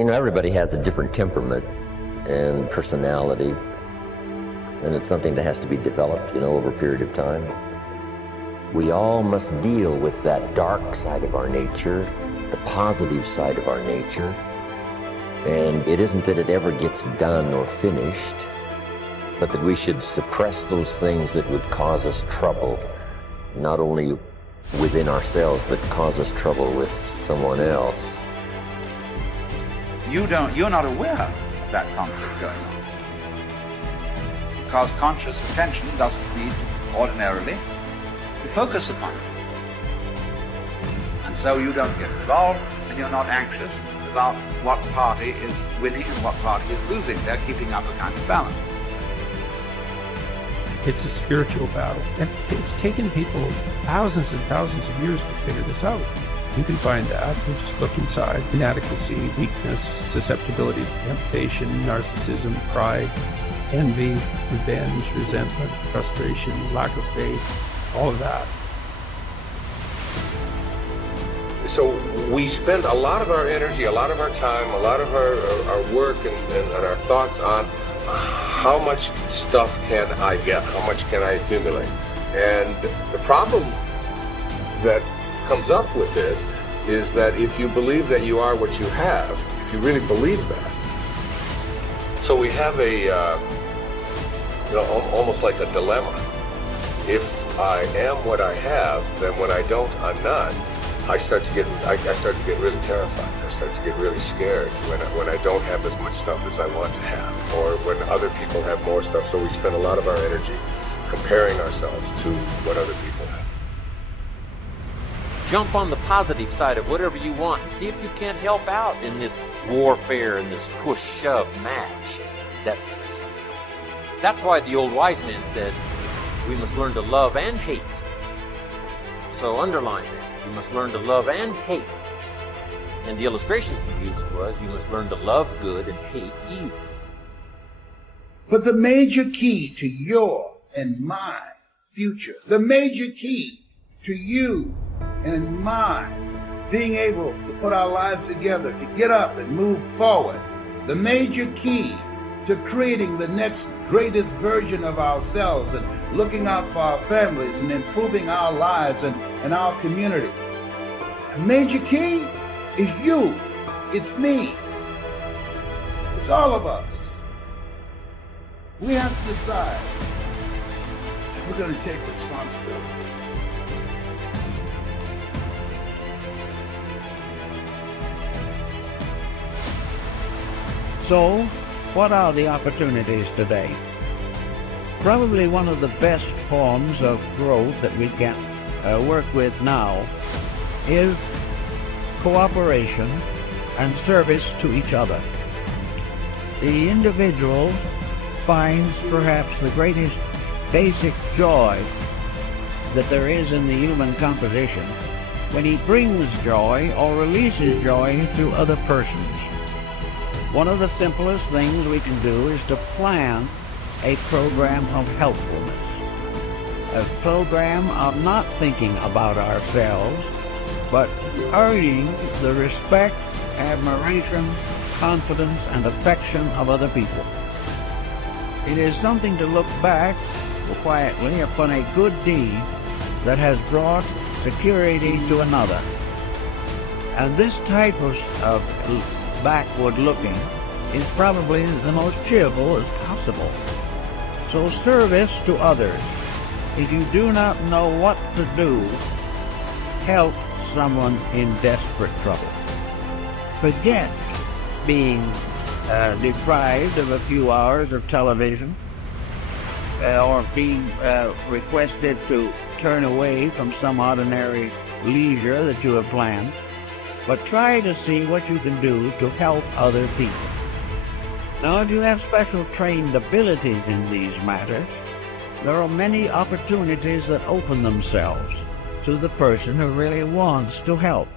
You know, everybody has a different temperament and personality, and it's something that has to be developed, you know, over a period of time. We all must deal with that dark side of our nature, the positive side of our nature, and it isn't that it ever gets done or finished, but that we should suppress those things that would cause us trouble, not only within ourselves, but cause us trouble with someone else. You're not aware of that conflict going on, because conscious attention doesn't need ordinarily to focus upon it. And so you don't get involved, and you're not anxious about what party is winning and what party is losing. They're keeping up a kind of balance. It's a spiritual battle, and it's taken people thousands and thousands of years to figure this out. You can find that. You just look inside. Inadequacy, weakness, susceptibility to temptation, narcissism, pride, envy, revenge, resentment, frustration, lack of faith, all of that. So we spend a lot of our energy, a lot of our time, a lot of our work and our thoughts on how much stuff can I get, how much can I accumulate. And the problem that comes up with this is that if you believe that you are what you have, if you really believe that, so we have a, almost like a dilemma. If I am what I have, then when I don't, I'm not. I start to get really terrified. I start to get really scared when I don't have as much stuff as I want to have, or when other people have more stuff. So we spend a lot of our energy comparing ourselves to what other people have. Jump on the positive side of whatever you want and see if you can't help out in this warfare and this push-shove match. That's why the old wise man said we must learn to love and hate. So underline that. You must learn to love and hate. And the illustration he used was you must learn to love good and hate evil. But the major key to your and my future, the major key to you and mine being able to put our lives together, to get up and move forward, the major key to creating the next greatest version of ourselves and looking out for our families and improving our lives and our community. The major key is you. It's me. It's all of us. We have to decide that we're going to take responsibility. So, what are the opportunities today? Probably one of the best forms of growth that we can work with now is cooperation and service to each other. The individual finds perhaps the greatest basic joy that there is in the human composition when he brings joy or releases joy to other persons. One of the simplest things we can do is to plan a program of helpfulness, a program of not thinking about ourselves, but earning the respect, admiration, confidence, and affection of other people. It is something to look back quietly upon a good deed that has brought security to another. And this type of backward looking is probably the most cheerful as possible. So service to others. If you do not know what to do, help someone in desperate trouble. Forget being deprived of a few hours of television or being requested to turn away from some ordinary leisure that you have planned. But try to see what you can do to help other people. Now, if you have special trained abilities in these matters, there are many opportunities that open themselves to the person who really wants to help.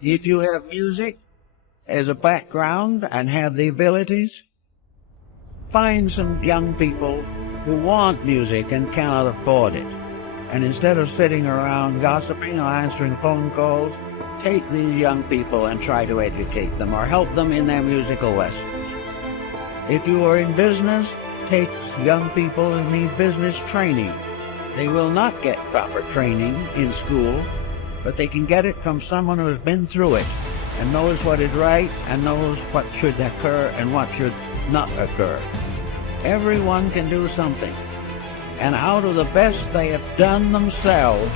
If you have music as a background and have the abilities, find some young people who want music and cannot afford it. And instead of sitting around gossiping or answering phone calls, take these young people and try to educate them or help them in their musical lessons. If you are in business, take young people who need business training. They will not get proper training in school, but they can get it from someone who has been through it and knows what is right and knows what should occur and what should not occur. Everyone can do something, and out of the best they have done themselves,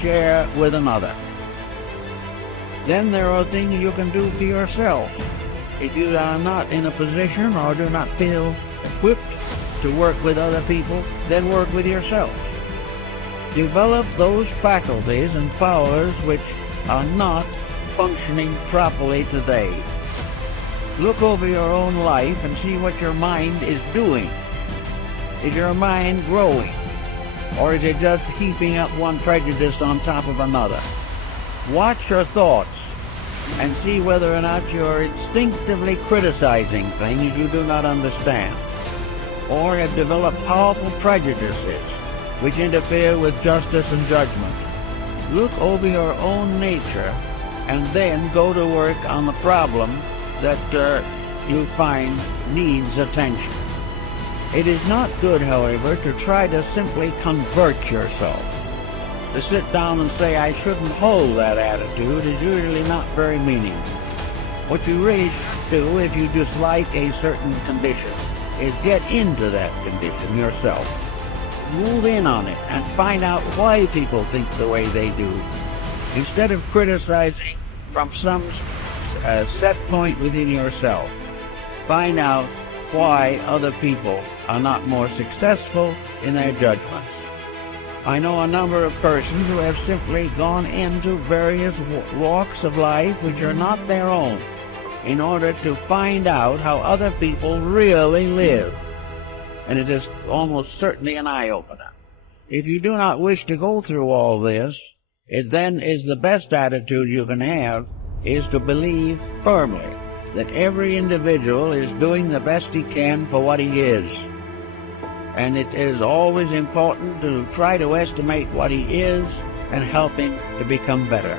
share with another. Then there are things you can do for yourself. If you are not in a position or do not feel equipped to work with other people, then work with yourself. Develop those faculties and powers which are not functioning properly today. Look over your own life and see what your mind is doing. Is your mind growing? Or is it just heaping up one prejudice on top of another? Watch your thoughts and see whether or not you're instinctively criticizing things you do not understand, or have developed powerful prejudices which interfere with justice and judgment. Look over your own nature and then go to work on the problem that you find needs attention. It is not good, however, to try to simply convert yourself. To sit down and say, I shouldn't hold that attitude, is usually not very meaningful. What you really should do if you dislike a certain condition is get into that condition yourself. Move in on it and find out why people think the way they do, instead of criticizing from some set point within yourself. Find out why other people are not more successful in their judgments. I know a number of persons who have simply gone into various walks of life which are not their own in order to find out how other people really live. And it is almost certainly an eye-opener. If you do not wish to go through all this, it then is the best attitude you can have is to believe firmly that every individual is doing the best he can for what he is. And it is always important to try to estimate what he is and help him to become better.